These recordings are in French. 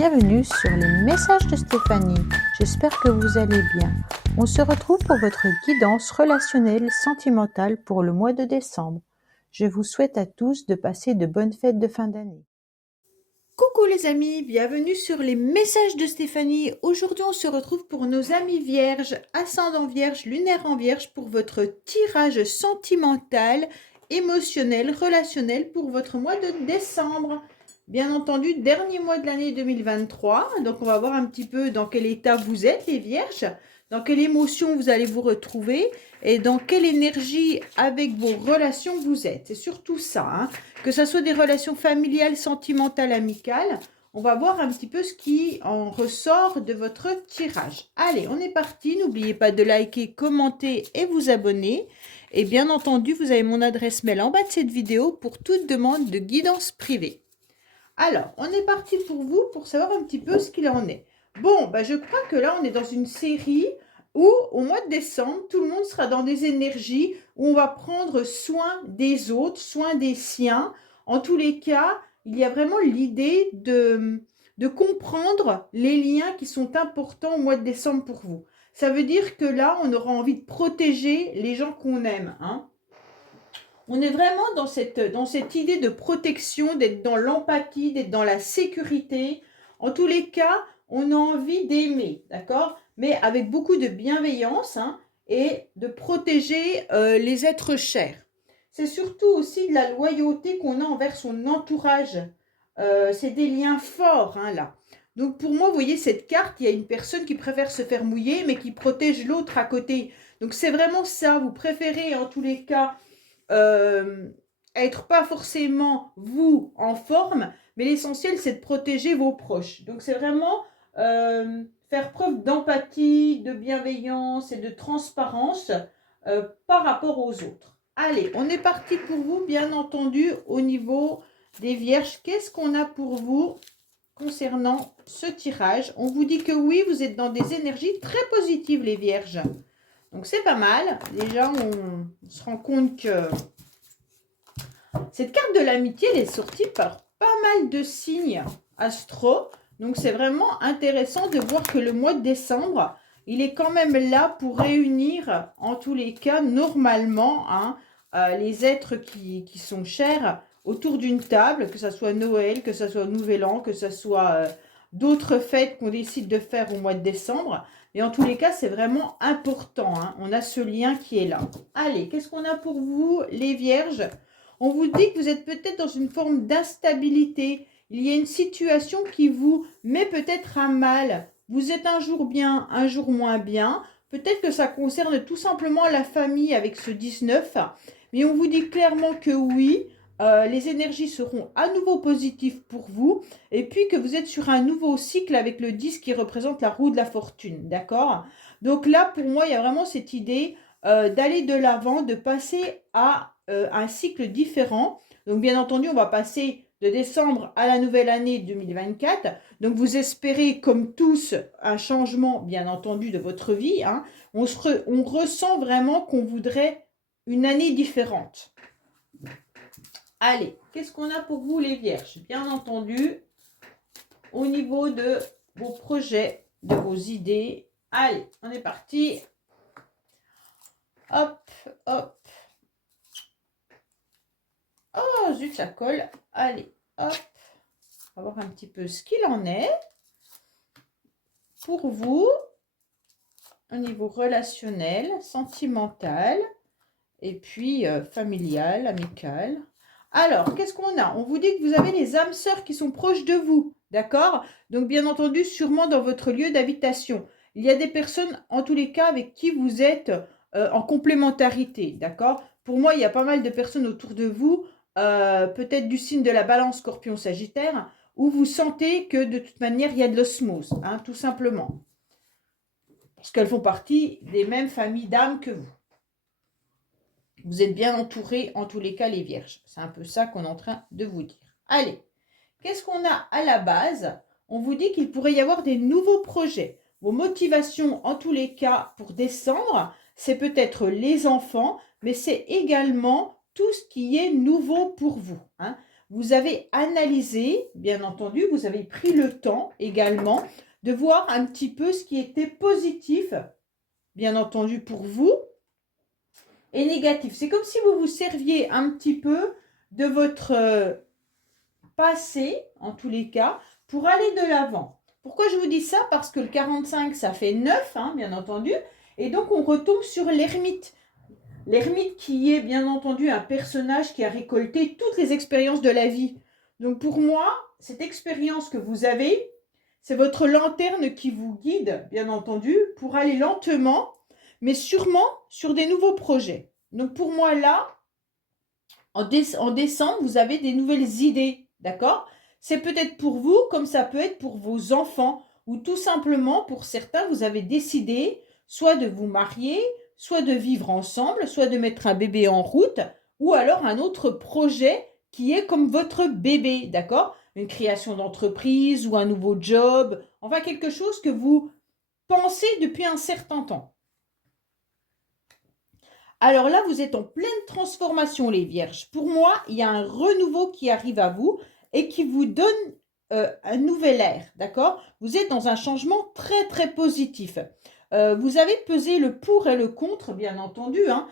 bienvenue sur les messages de Stéphanie. J'espère que vous allez bien. On se retrouve pour votre guidance relationnelle sentimentale pour le mois de décembre. Je vous souhaite à tous de passer de bonnes fêtes de fin d'année. Coucou les amis, bienvenue sur les messages de Stéphanie. Aujourd'hui on se retrouve pour nos amis vierges, ascendant vierge, lunaire en vierge pour votre tirage sentimental, émotionnel, relationnel pour votre mois de décembre. Bien entendu, dernier mois de l'année 2023, donc on va voir un petit peu dans quel état vous êtes les vierges, dans quelle émotion vous allez vous retrouver et dans quelle énergie avec vos relations vous êtes. C'est surtout ça, hein. Que ce soit des relations familiales, sentimentales, amicales, on va voir un petit peu ce qui en ressort de votre tirage. Allez, on est parti. N'oubliez pas de liker, commenter et vous abonner. Et bien entendu, vous avez mon adresse mail en bas de cette vidéo pour toute demande de guidance privée. Alors, on est parti pour vous pour savoir un petit peu ce qu'il en est. Bon, je crois que là, on est dans une série où, au mois de décembre, tout le monde sera dans des énergies où on va prendre soin des autres, soin des siens. En tous les cas, il y a vraiment l'idée de comprendre les liens qui sont importants au mois de décembre pour vous. Ça veut dire que là, on aura envie de protéger les gens qu'on aime, hein. On est vraiment dans cette idée de protection, d'être dans l'empathie, d'être dans la sécurité. En tous les cas, on a envie d'aimer, d'accord? Mais avec beaucoup de bienveillance, hein, et de protéger les êtres chers. C'est surtout aussi de la loyauté qu'on a envers son entourage. C'est des liens forts, hein, là. Donc pour moi, vous voyez cette carte, il y a une personne qui préfère se faire mouiller, mais qui protège l'autre à côté. Donc c'est vraiment ça, vous préférez en tous les cas être pas forcément vous en forme, mais l'essentiel c'est de protéger vos proches. Donc c'est vraiment faire preuve d'empathie, de bienveillance et de transparence par rapport aux autres. Allez, on est parti pour vous, bien entendu, au niveau des vierges. Qu'est-ce qu'on a pour vous concernant ce tirage? On vous dit que oui, vous êtes dans des énergies très positives, les vierges. Donc c'est pas mal. Déjà, on se rend compte que cette carte de l'amitié, elle est sortie par pas mal de signes astro. Donc c'est vraiment intéressant de voir que le mois de décembre, il est quand même là pour réunir, en tous les cas, normalement, hein, les êtres qui sont chers autour d'une table, que ce soit Noël, que ce soit Nouvel An, que ce soit d'autres fêtes qu'on décide de faire au mois de décembre. Et en tous les cas, c'est vraiment important, hein. On a ce lien qui est là. Allez, qu'est-ce qu'on a pour vous, les vierges? On vous dit que vous êtes peut-être dans une forme d'instabilité. Il y a une situation qui vous met peut-être à mal. Vous êtes un jour bien, un jour moins bien. Peut-être que ça concerne tout simplement la famille avec ce 19. Mais on vous dit clairement que oui, les énergies seront à nouveau positives pour vous. Et puis que vous êtes sur un nouveau cycle avec le 10 qui représente la roue de la fortune. D'accord? Donc là, pour moi, il y a vraiment cette idée d'aller de l'avant, de passer à un cycle différent. Donc, bien entendu, on va passer de décembre à la nouvelle année 2024. Donc, vous espérez, comme tous, un changement, bien entendu, de votre vie, hein. On ressent vraiment qu'on voudrait une année différente. Allez, qu'est-ce qu'on a pour vous, les vierges? Bien entendu, au niveau de vos projets, de vos idées. Allez, on est parti. Hop, hop. Oh, zut, ça colle. Allez, hop. On va voir un petit peu ce qu'il en est. Pour vous, au niveau relationnel, sentimental, et puis familial, amical. Alors, qu'est-ce qu'on a? On vous dit que vous avez les âmes sœurs qui sont proches de vous, d'accord? Donc, bien entendu, sûrement dans votre lieu d'habitation. Il y a des personnes, en tous les cas, avec qui vous êtes en complémentarité, d'accord? Pour moi, il y a pas mal de personnes autour de vous, peut-être du signe de la Balance, Scorpion, Sagittaire, où vous sentez que de toute manière, il y a de l'osmose, hein, tout simplement. Parce qu'elles font partie des mêmes familles d'âmes que vous. Vous êtes bien entourés, en tous les cas, les vierges. C'est un peu ça qu'on est en train de vous dire. Allez, qu'est-ce qu'on a à la base? On vous dit qu'il pourrait y avoir des nouveaux projets. Vos motivations, en tous les cas, pour décembre, c'est peut-être les enfants, mais c'est également tout ce qui est nouveau pour vous, hein. vous avez analysé, bien entendu, vous avez pris le temps également de voir un petit peu ce qui était positif, bien entendu, pour vous, et négatif. C'est comme si vous vous serviez un petit peu de votre passé, en tous les cas, pour aller de l'avant. Pourquoi je vous dis ça? Parce que le 45, ça fait 9, hein, bien entendu, et donc on retombe sur l'ermite. L'ermite qui est bien entendu un personnage qui a récolté toutes les expériences de la vie. Donc pour moi, cette expérience que vous avez, c'est votre lanterne qui vous guide, bien entendu, pour aller lentement, mais sûrement sur des nouveaux projets. Donc pour moi là, en décembre, vous avez des nouvelles idées, d'accord? C'est peut-être pour vous comme ça peut être pour vos enfants, ou tout simplement pour certains, vous avez décidé soit de vous marier, soit de vivre ensemble, soit de mettre un bébé en route, ou alors un autre projet qui est comme votre bébé, d'accord? Une création d'entreprise ou un nouveau job, enfin quelque chose que vous pensez depuis un certain temps. Alors là, vous êtes en pleine transformation, les vierges. Pour moi, il y a un renouveau qui arrive à vous et qui vous donne un nouvel air, d'accord? Vous êtes dans un changement très, très positif. Vous avez pesé le pour et le contre, bien entendu, hein,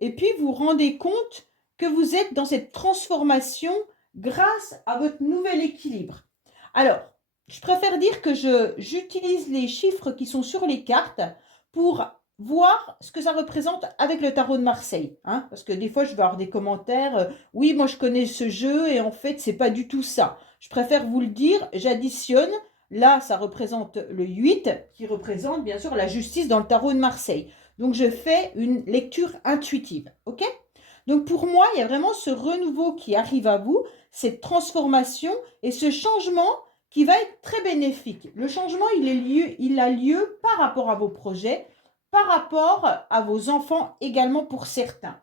et puis vous vous rendez compte que vous êtes dans cette transformation grâce à votre nouvel équilibre. Alors, je préfère dire que j'utilise les chiffres qui sont sur les cartes pour voir ce que ça représente avec le tarot de Marseille, hein, parce que des fois je vais avoir des commentaires, oui moi je connais ce jeu et en fait c'est pas du tout ça. Je préfère vous le dire, j'additionne, là ça représente le 8 qui représente bien sûr la justice dans le tarot de Marseille. Donc je fais une lecture intuitive, ok? Donc pour moi il y a vraiment ce renouveau qui arrive à vous, cette transformation et ce changement qui va être très bénéfique. Le changement il a lieu par rapport à vos projets, par rapport à vos enfants également pour certains.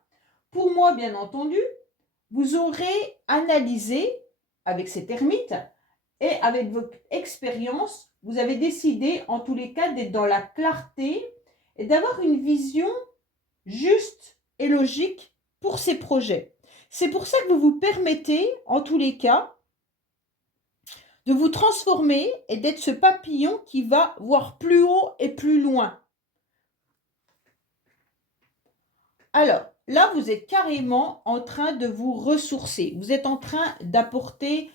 Pour moi, bien entendu, vous aurez analysé avec cet ermite et avec votre expérience, vous avez décidé en tous les cas d'être dans la clarté et d'avoir une vision juste et logique pour ces projets. C'est pour ça que vous vous permettez, en tous les cas, de vous transformer et d'être ce papillon qui va voir plus haut et plus loin. Alors, là, vous êtes carrément en train de vous ressourcer. Vous êtes en train d'apporter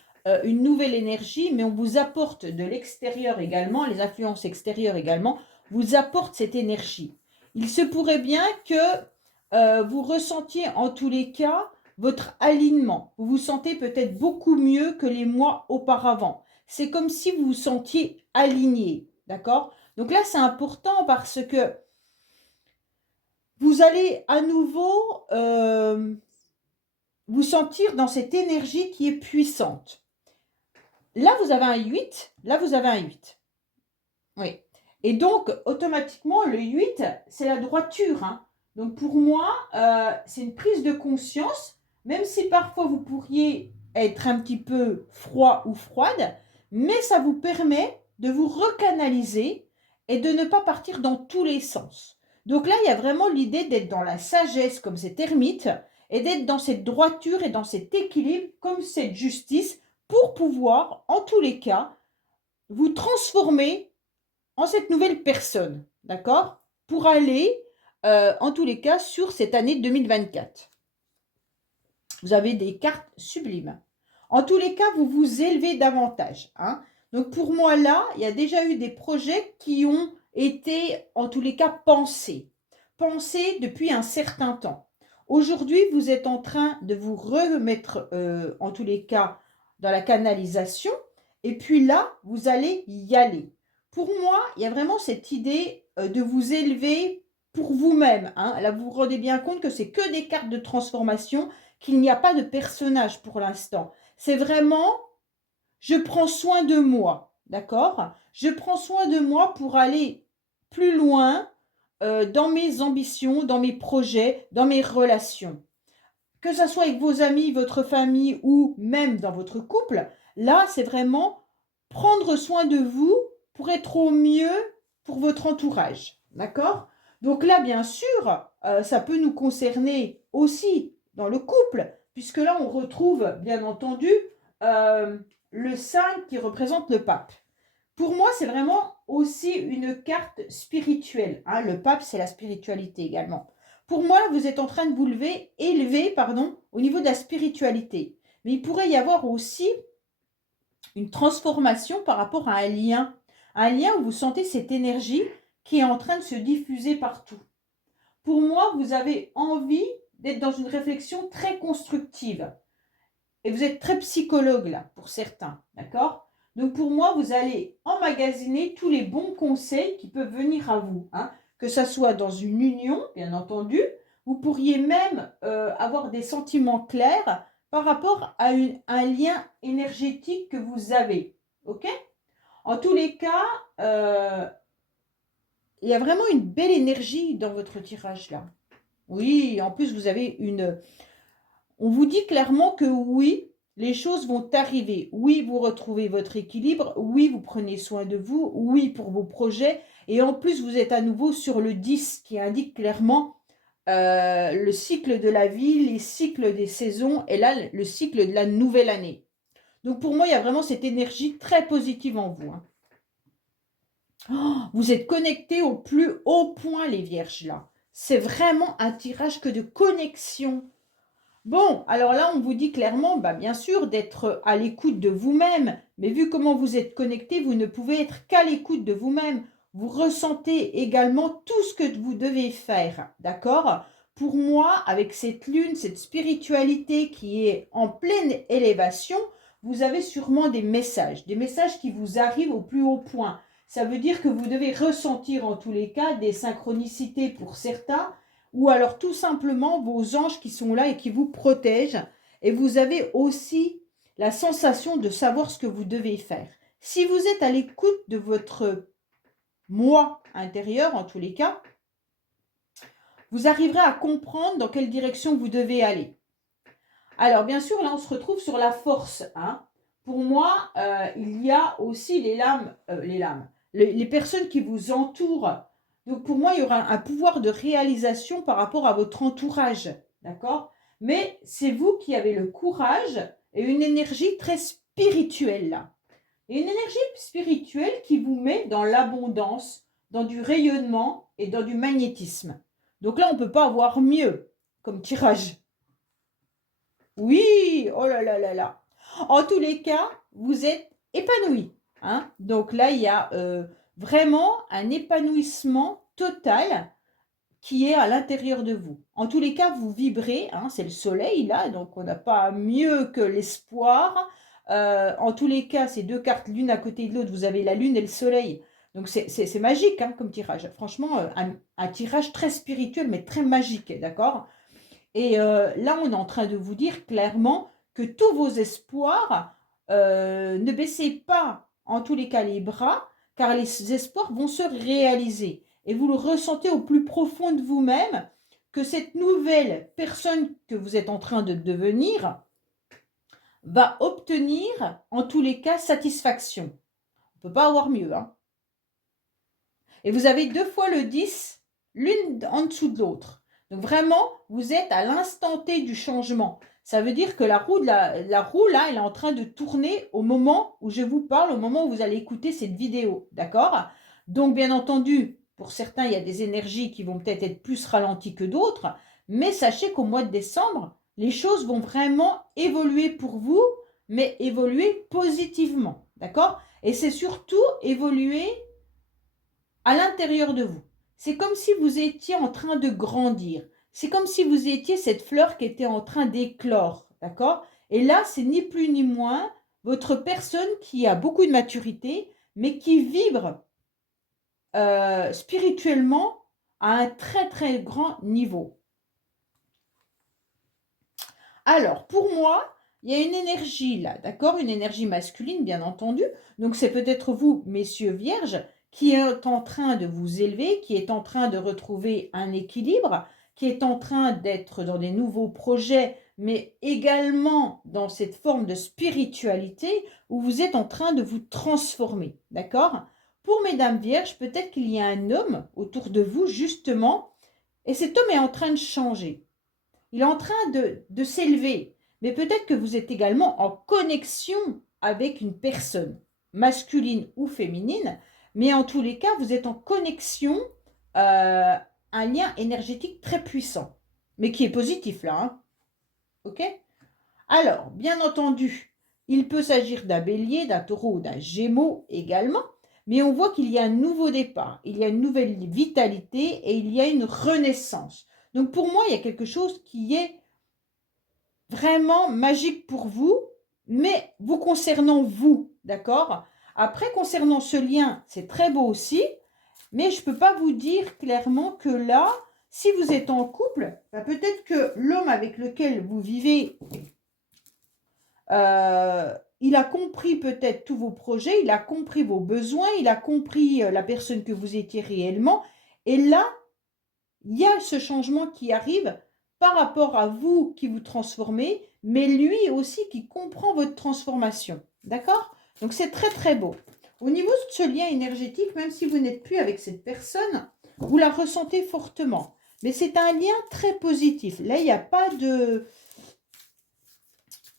une nouvelle énergie, mais on vous apporte de l'extérieur également, les influences extérieures également, vous apportent cette énergie. Il se pourrait bien que vous ressentiez en tous les cas votre alignement. Vous vous sentez peut-être beaucoup mieux que les mois auparavant. C'est comme si vous vous sentiez aligné, d'accord? Donc là, c'est important parce que vous allez à nouveau vous sentir dans cette énergie qui est puissante. Là, vous avez un 8, là, vous avez un 8. Oui. Et donc, automatiquement, le 8, c'est la droiture, hein. Donc, pour moi, c'est une prise de conscience, même si parfois vous pourriez être un petit peu froid ou froide, mais ça vous permet de vous recanaliser et de ne pas partir dans tous les sens. Donc là, il y a vraiment l'idée d'être dans la sagesse comme cet ermite et d'être dans cette droiture et dans cet équilibre comme cette justice pour pouvoir, en tous les cas, vous transformer en cette nouvelle personne, d'accord? Pour aller, en tous les cas, sur cette année 2024. Vous avez des cartes sublimes. En tous les cas, vous vous élevez davantage, hein? Donc pour moi, là, il y a déjà eu des projets qui ont été, en tous les cas, pensés. Pensés depuis un certain temps. Aujourd'hui, vous êtes en train de vous remettre, en tous les cas, dans la canalisation. Et puis là, vous allez y aller. Pour moi, il y a vraiment cette idée de vous élever pour vous-même, hein. Là, vous vous rendez bien compte que c'est que des cartes de transformation, qu'il n'y a pas de personnage pour l'instant. C'est vraiment, je prends soin de moi, d'accord? Je prends soin de moi pour aller plus loin dans mes ambitions, dans mes projets, dans mes relations. Que ce soit avec vos amis, votre famille ou même dans votre couple, là, c'est vraiment prendre soin de vous pour être au mieux pour votre entourage, d'accord? Donc là, bien sûr, ça peut nous concerner aussi dans le couple, puisque là, on retrouve, bien entendu, le 5 qui représente le pape. Pour moi, c'est vraiment aussi une carte spirituelle. Hein. Le pape, c'est la spiritualité également. Pour moi, vous êtes en train de vous élever au niveau de la spiritualité. Mais il pourrait y avoir aussi une transformation par rapport à un lien. Un lien où vous sentez cette énergie qui est en train de se diffuser partout. Pour moi, vous avez envie d'être dans une réflexion très constructive. Et vous êtes très psychologue là, pour certains, d'accord? Donc pour moi, vous allez emmagasiner tous les bons conseils qui peuvent venir à vous. Hein, que ça soit dans une union, bien entendu. Vous pourriez même avoir des sentiments clairs par rapport à un lien énergétique que vous avez. Ok? En tous les cas, il y a vraiment une belle énergie dans votre tirage là. Oui, en plus vous avez une... On vous dit clairement que oui, les choses vont arriver. Oui, vous retrouvez votre équilibre. Oui, vous prenez soin de vous. Oui, pour vos projets. Et en plus, vous êtes à nouveau sur le 10 qui indique clairement le cycle de la vie, les cycles des saisons et là, le cycle de la nouvelle année. Donc pour moi, il y a vraiment cette énergie très positive en vous. Hein. Oh, vous êtes connectés au plus haut point, les vierges, là. C'est vraiment un tirage que de connexion. Bon, alors là, on vous dit clairement, bien sûr, d'être à l'écoute de vous-même. Mais vu comment vous êtes connecté, vous ne pouvez être qu'à l'écoute de vous-même. Vous ressentez également tout ce que vous devez faire, d'accord? Pour moi, avec cette lune, cette spiritualité qui est en pleine élévation, vous avez sûrement des messages qui vous arrivent au plus haut point. Ça veut dire que vous devez ressentir en tous les cas des synchronicités pour certains, ou alors tout simplement vos anges qui sont là et qui vous protègent. Et vous avez aussi la sensation de savoir ce que vous devez faire. Si vous êtes à l'écoute de votre moi intérieur, en tous les cas, vous arriverez à comprendre dans quelle direction vous devez aller. Alors, bien sûr, là, on se retrouve sur la force. Hein. Pour moi, il y a aussi les personnes qui vous entourent. Donc, pour moi, il y aura un pouvoir de réalisation par rapport à votre entourage. D'accord? Mais c'est vous qui avez le courage et une énergie très spirituelle, là. Et une énergie spirituelle qui vous met dans l'abondance, dans du rayonnement et dans du magnétisme. Donc là, on ne peut pas avoir mieux comme tirage. Oui, oh là là là là. En tous les cas, vous êtes épanoui. Hein. Donc là, il y a vraiment un épanouissement total qui est à l'intérieur de vous. En tous les cas, vous vibrez, hein, c'est le soleil là, donc on n'a pas mieux que l'espoir. En tous les cas, ces deux cartes l'une à côté de l'autre, vous avez la lune et le soleil. Donc c'est magique hein, comme tirage. Franchement, un tirage très spirituel, mais très magique, d'accord? Et là, on est en train de vous dire clairement que tous vos espoirs, ne baissez pas en tous les cas les bras, car les espoirs vont se réaliser. Et vous le ressentez au plus profond de vous-même, que cette nouvelle personne que vous êtes en train de devenir va obtenir, en tous les cas, satisfaction. On ne peut pas avoir mieux. Hein. Et vous avez 2 fois le 10, l'une en dessous de l'autre. Donc vraiment, vous êtes à l'instant T du changement. Ça veut dire que la roue, là, elle est en train de tourner au moment où je vous parle, au moment où vous allez écouter cette vidéo. D'accord? Donc bien entendu, pour certains, il y a des énergies qui vont peut-être être plus ralenties que d'autres. Mais sachez qu'au mois de décembre, les choses vont vraiment évoluer pour vous, mais évoluer positivement. D'accord? Et c'est surtout évoluer à l'intérieur de vous. C'est comme si vous étiez en train de grandir. C'est comme si vous étiez cette fleur qui était en train d'éclore. D'accord? Et là, c'est ni plus ni moins votre personne qui a beaucoup de maturité, mais qui vibre spirituellement à un très très grand niveau. Alors, pour moi, il y a une énergie là, d'accord? Une énergie masculine, bien entendu. Donc, c'est peut-être vous, messieurs vierges, qui est en train de vous élever, qui est en train de retrouver un équilibre, qui est en train d'être dans des nouveaux projets, mais également dans cette forme de spiritualité où vous êtes en train de vous transformer, d'accord? Pour mesdames vierges, peut-être qu'il y a un homme autour de vous, justement, et cet homme est en train de changer. Il est en train de s'élever. mais peut-être que vous êtes également en connexion avec une personne, masculine ou féminine, mais en tous les cas, vous êtes en connexion, un lien énergétique très puissant, mais qui est positif là, hein. Ok? Alors, bien entendu, il peut s'agir d'un bélier, d'un taureau ou d'un gémeau également, mais on voit qu'il y a un nouveau départ, il y a une nouvelle vitalité et il y a une renaissance. Donc pour moi, il y a quelque chose qui est vraiment magique pour vous, mais vous concernant vous, d'accord? Après, concernant ce lien, c'est très beau aussi, mais je ne peux pas vous dire clairement que là, si vous êtes en couple, bah peut-être que l'homme avec lequel vous vivez, il a compris peut-être tous vos projets, il a compris vos besoins, il a compris la personne que vous étiez réellement. Et là, il y a ce changement qui arrive par rapport à vous qui vous transformez, mais lui aussi qui comprend votre transformation. D'accord? Donc c'est très très beau. Au niveau de ce lien énergétique, même si vous n'êtes plus avec cette personne, vous la ressentez fortement. Mais c'est un lien très positif. Là, il n'y a pas de...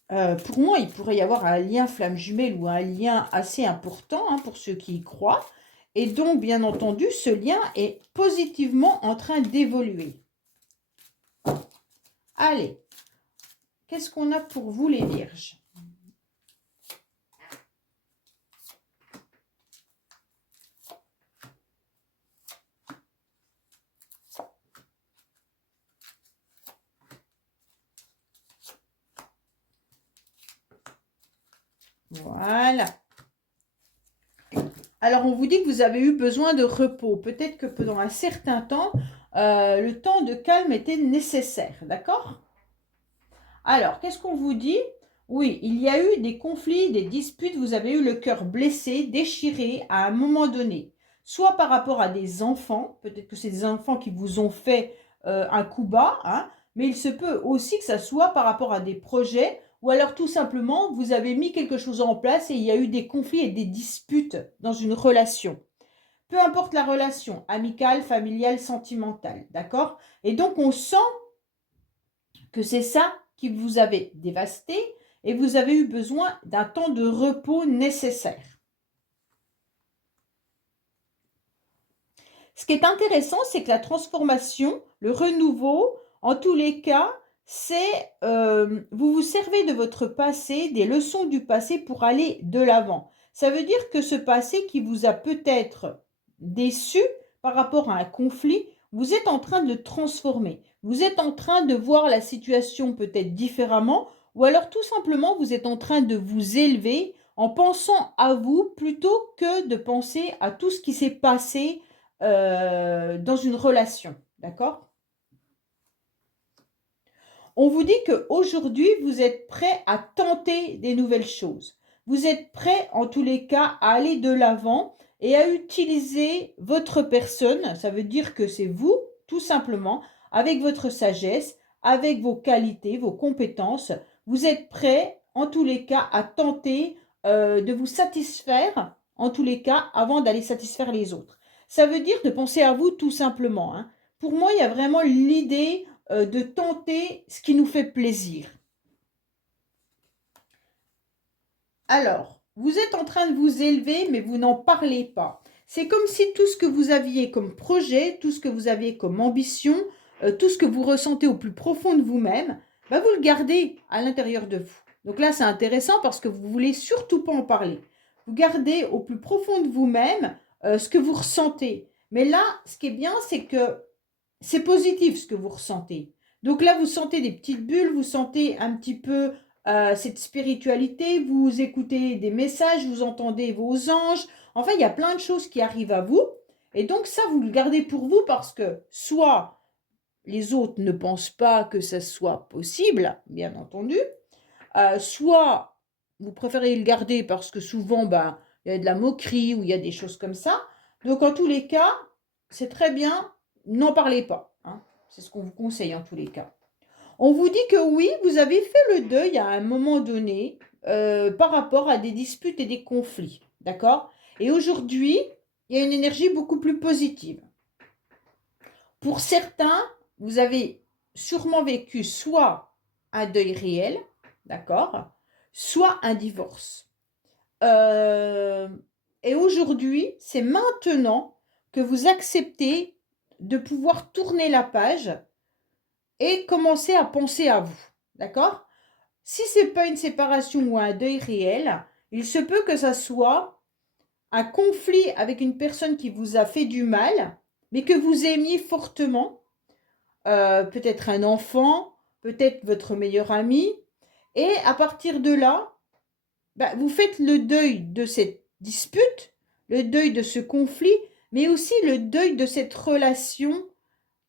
pour moi, il pourrait y avoir un lien flamme jumelle ou un lien assez important, hein, pour ceux qui y croient. Et donc, bien entendu, ce lien est positivement en train d'évoluer. Allez, qu'est-ce qu'on a pour vous les vierges? Voilà. Alors, on vous dit que vous avez eu besoin de repos. Peut-être que pendant un certain temps, le temps de calme était nécessaire. D'accord? Alors, qu'est-ce qu'on vous dit? Oui, il y a eu des conflits, des disputes, vous avez eu le cœur blessé, déchiré à un moment donné. Soit par rapport à des enfants, peut-être que c'est des enfants qui vous ont fait un coup bas, hein, mais il se peut aussi que ça soit par rapport à des projets, ou alors tout simplement, vous avez mis quelque chose en place et il y a eu des conflits et des disputes dans une relation. Peu importe la relation, amicale, familiale, sentimentale, d'accord? Et donc, on sent que c'est ça qui vous avait dévasté et vous avez eu besoin d'un temps de repos nécessaire. Ce qui est intéressant, c'est que la transformation, le renouveau, en tous les cas, c'est vous vous servez de votre passé, des leçons du passé pour aller de l'avant. Ça veut dire que ce passé qui vous a peut-être déçu par rapport à un conflit, vous êtes en train de le transformer. Vous êtes en train de voir la situation peut-être différemment ou alors tout simplement vous êtes en train de vous élever en pensant à vous plutôt que de penser à tout ce qui s'est passé dans une relation, d'accord? On vous dit qu'aujourd'hui, vous êtes prêt à tenter des nouvelles choses. Vous êtes prêt, en tous les cas, à aller de l'avant et à utiliser votre personne. Ça veut dire que c'est vous, tout simplement, avec votre sagesse, avec vos qualités, vos compétences. Vous êtes prêt, en tous les cas, à tenter de vous satisfaire, en tous les cas, avant d'aller satisfaire les autres. Ça veut dire de penser à vous tout simplement, hein. Pour moi, il y a vraiment l'idée de tenter ce qui nous fait plaisir. Alors, vous êtes en train de vous élever, mais vous n'en parlez pas. C'est comme si tout ce que vous aviez comme projet, tout ce que vous aviez comme ambition, tout ce que vous ressentez au plus profond de vous-même, bah, vous le gardez à l'intérieur de vous. Donc là, c'est intéressant parce que vous ne voulez surtout pas en parler. Vous gardez au plus profond de vous-même ce que vous ressentez. Mais là, ce qui est bien, c'est que c'est positif ce que vous ressentez. Donc là, vous sentez des petites bulles, vous sentez un petit peu cette spiritualité, vous écoutez des messages, vous entendez vos anges. Enfin, il y a plein de choses qui arrivent à vous. Et donc ça, vous le gardez pour vous parce que soit les autres ne pensent pas que ça soit possible, bien entendu, soit vous préférez le garder parce que souvent, ben, il y a de la moquerie ou il y a des choses comme ça. Donc en tous les cas, c'est très bien, n'en parlez pas, hein. C'est ce qu'on vous conseille en tous les cas. On vous dit que oui, vous avez fait le deuil à un moment donné par rapport à des disputes et des conflits. D'accord? Et aujourd'hui, il y a une énergie beaucoup plus positive. Pour certains, vous avez sûrement vécu soit un deuil réel, d'accord? Soit un divorce. Euh, et aujourd'hui, c'est maintenant que vous acceptez de pouvoir tourner la page et commencer à penser à vous, d'accord? Si c'est pas une séparation ou un deuil réel, il se peut que ça soit un conflit avec une personne qui vous a fait du mal, mais que vous aimiez fortement, peut-être un enfant, peut-être votre meilleur ami, et à partir de là, bah, vous faites le deuil de cette dispute, le deuil de ce conflit, mais aussi le deuil de cette relation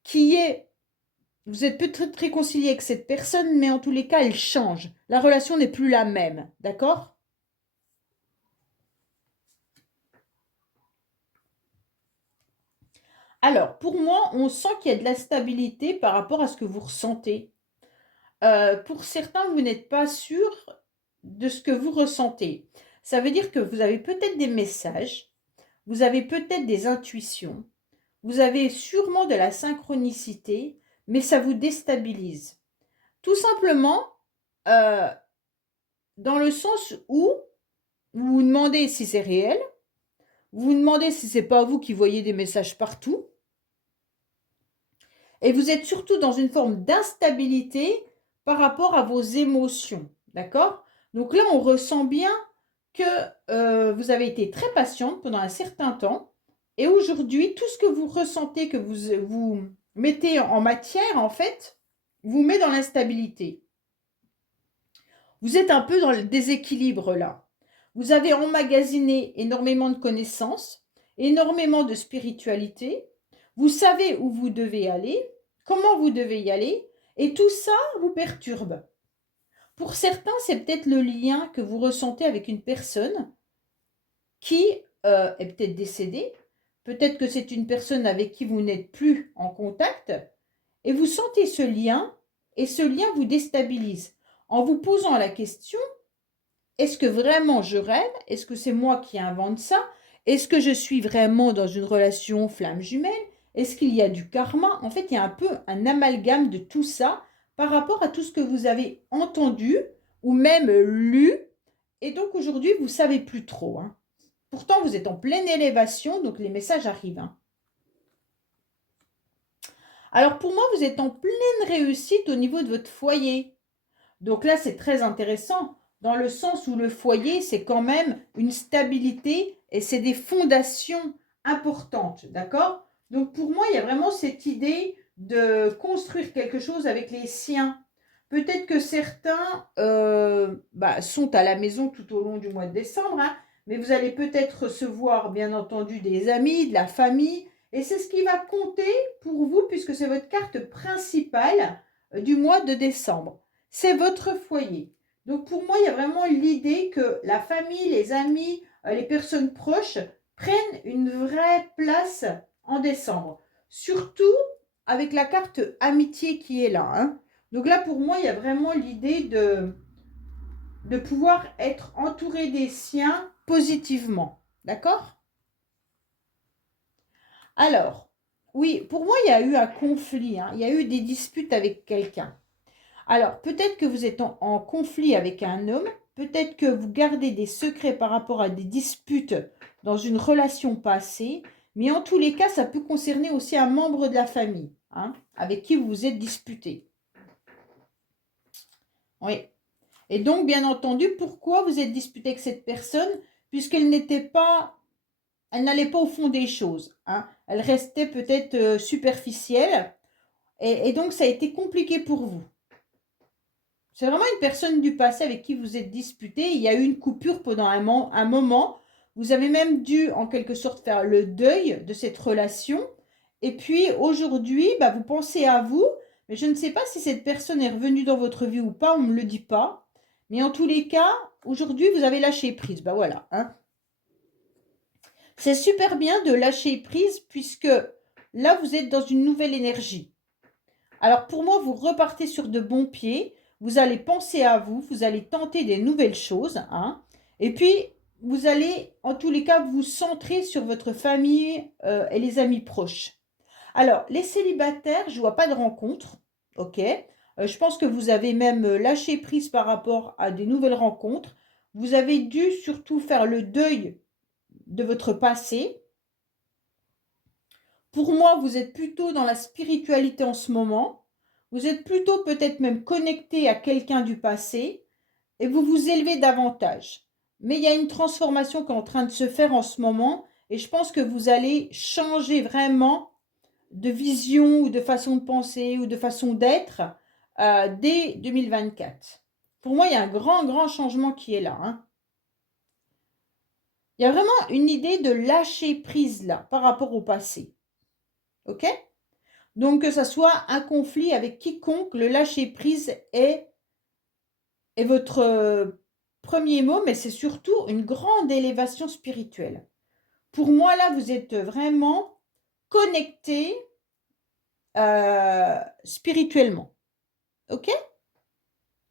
qui est, vous êtes peut-être réconcilié avec cette personne, mais en tous les cas, elle change. La relation n'est plus la même, d'accord? Alors, pour moi, on sent qu'il y a de la stabilité par rapport à ce que vous ressentez. Pour certains, vous n'êtes pas sûr de ce que vous ressentez. Ça veut dire que vous avez peut-être des messages, vous avez peut-être des intuitions, vous avez sûrement de la synchronicité, mais ça vous déstabilise. Tout simplement, euh, dans le sens où vous vous demandez si c'est réel, vous vous demandez si c'est pas vous qui voyez des messages partout, et vous êtes surtout dans une forme d'instabilité par rapport à vos émotions. D'accord? Donc là, on ressent bien que vous avez été très patiente pendant un certain temps. Et aujourd'hui, tout ce que vous ressentez, que vous mettez en matière, en fait, vous met dans l'instabilité. Vous êtes un peu dans le déséquilibre là. Vous avez emmagasiné énormément de connaissances, énormément de spiritualité. Vous savez où vous devez aller, comment vous devez y aller, et tout ça vous perturbe. Pour certains, c'est peut-être le lien que vous ressentez avec une personne qui est peut-être décédée. Peut-être que c'est une personne avec qui vous n'êtes plus en contact, et vous sentez ce lien, et ce lien vous déstabilise. En vous posant la question, est-ce que vraiment je rêve? Est-ce que c'est moi qui invente ça? Est-ce que je suis vraiment dans une relation flamme jumelle? Est-ce qu'il y a du karma? En fait, il y a un peu un amalgame de tout ça par rapport à tout ce que vous avez entendu ou même lu. Et donc aujourd'hui, vous ne savez plus trop, hein. Pourtant, vous êtes en pleine élévation, donc les messages arrivent, hein. Alors pour moi, vous êtes en pleine réussite au niveau de votre foyer. Donc là, c'est très intéressant dans le sens où le foyer, c'est quand même une stabilité et c'est des fondations importantes, d'accord? Donc pour moi, il y a vraiment cette idée de construire quelque chose avec les siens. Peut-être que certains sont à la maison tout au long du mois de décembre, hein, mais vous allez peut-être recevoir, bien entendu, des amis, de la famille, et c'est ce qui va compter pour vous puisque c'est votre carte principale du mois de décembre. C'est votre foyer. Donc pour moi, il y a vraiment l'idée que la famille, les amis, les personnes proches prennent une vraie place en décembre. Surtout avec la carte amitié qui est là, hein. Donc là, pour moi, il y a vraiment l'idée de pouvoir être entouré des siens positivement. D'accord? Alors, oui, pour moi, il y a eu un conflit, hein. Il y a eu des disputes avec quelqu'un. Alors, peut-être que vous êtes en conflit avec un homme, peut-être que vous gardez des secrets par rapport à des disputes dans une relation passée, mais en tous les cas, ça peut concerner aussi un membre de la famille, hein, avec qui vous vous êtes disputé. Oui. Et donc, bien entendu, pourquoi vous êtes disputé avec cette personne? Puisqu'elle n'était pas, elle n'allait pas au fond des choses, hein. Elle restait peut-être superficielle, et donc ça a été compliqué pour vous. C'est vraiment une personne du passé avec qui vous êtes disputé. Il y a eu une coupure pendant un moment. Vous avez même dû, en quelque sorte, faire le deuil de cette relation. Et puis, aujourd'hui, vous pensez à vous. Mais je ne sais pas si cette personne est revenue dans votre vie ou pas. On ne me le dit pas. Mais en tous les cas, aujourd'hui, vous avez lâché prise. Voilà, hein. C'est super bien de lâcher prise puisque là, vous êtes dans une nouvelle énergie. Alors, pour moi, vous repartez sur de bons pieds. Vous allez penser à vous, vous allez tenter des nouvelles choses, hein, et puis vous allez en tous les cas vous centrer sur votre famille et les amis proches. Alors, les célibataires, je ne vois pas de rencontre, ok. Je pense que vous avez même lâché prise par rapport à des nouvelles rencontres. Vous avez dû surtout faire le deuil de votre passé. Pour moi, vous êtes plutôt dans la spiritualité en ce moment. Vous êtes plutôt peut-être même connecté à quelqu'un du passé et vous vous élevez davantage. Mais il y a une transformation qui est en train de se faire en ce moment et je pense que vous allez changer vraiment de vision ou de façon de penser ou de façon d'être dès 2024. Pour moi, il y a un grand, grand changement qui est là, hein. Il y a vraiment une idée de lâcher prise là par rapport au passé. OK? Donc, que ça soit un conflit avec quiconque, le lâcher prise est votre premier mot, mais c'est surtout une grande élévation spirituelle. Pour moi, là, vous êtes vraiment connecté spirituellement. OK?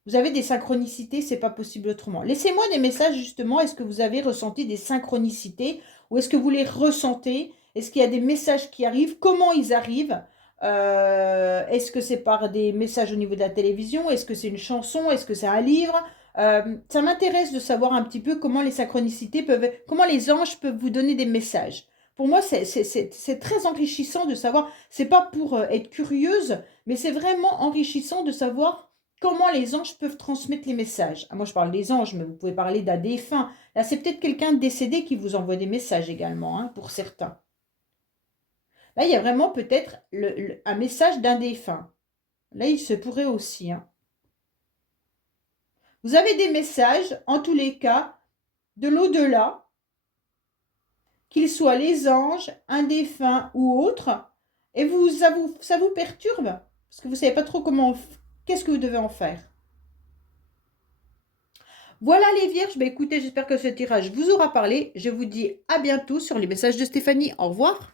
Vous avez des synchronicités, c'est pas possible autrement. Laissez-moi des messages justement. Est-ce que vous avez ressenti des synchronicités ou est-ce que vous les ressentez? Est-ce qu'il y a des messages qui arrivent? Comment ils arrivent? Est-ce que c'est par des messages au niveau de la télévision? Est-ce que c'est une chanson? Est-ce que c'est un livre? Ça m'intéresse de savoir un petit peu comment les synchronicités peuvent, comment les anges peuvent vous donner des messages. Pour moi, c'est très enrichissant de savoir. C'est pas pour être curieuse, mais c'est vraiment enrichissant de savoir comment les anges peuvent transmettre les messages. Ah, moi, je parle des anges, mais vous pouvez parler d'un défunt. Là, c'est peut-être quelqu'un de décédé qui vous envoie des messages également, hein, pour certains. Là, il y a vraiment peut-être un message d'un défunt. Là, il se pourrait aussi, hein. Vous avez des messages, en tous les cas, de l'au-delà, qu'ils soient les anges, un défunt ou autre, et ça vous perturbe, parce que vous ne savez pas trop qu'est-ce que vous devez en faire. Voilà les vierges, écoutez, j'espère que ce tirage vous aura parlé. Je vous dis à bientôt sur les messages de Stéphanie. Au revoir.